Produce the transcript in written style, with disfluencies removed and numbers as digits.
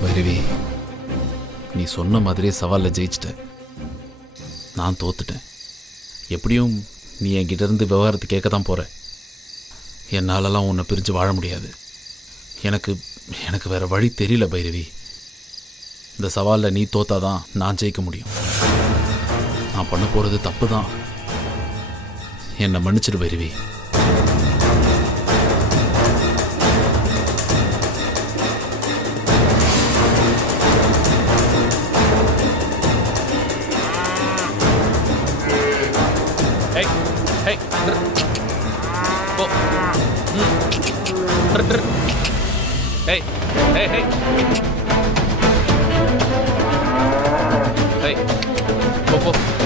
பைரவி, நீ சொன்ன மாதிரியே சவாலில் ஜெயிச்சிட்ட. நான் தோத்துட்டேன். எப்படியும் நீ என்கிட்ட இருந்து விவகாரத்தை கேட்க தான் போகிற. என்னாலலாம் உன்னை பிரிஞ்சு வாழ முடியாது. எனக்கு எனக்கு வேறு வழி தெரியல பைரவி. இந்த சவாலில் நீ தோத்தாதான் நான் ஜெயிக்க முடியும். நான் பண்ண போகிறது தப்பு தான். என்னை மன்னிச்சிடு Bhairavi. Hey, hey, hey. Hey, go.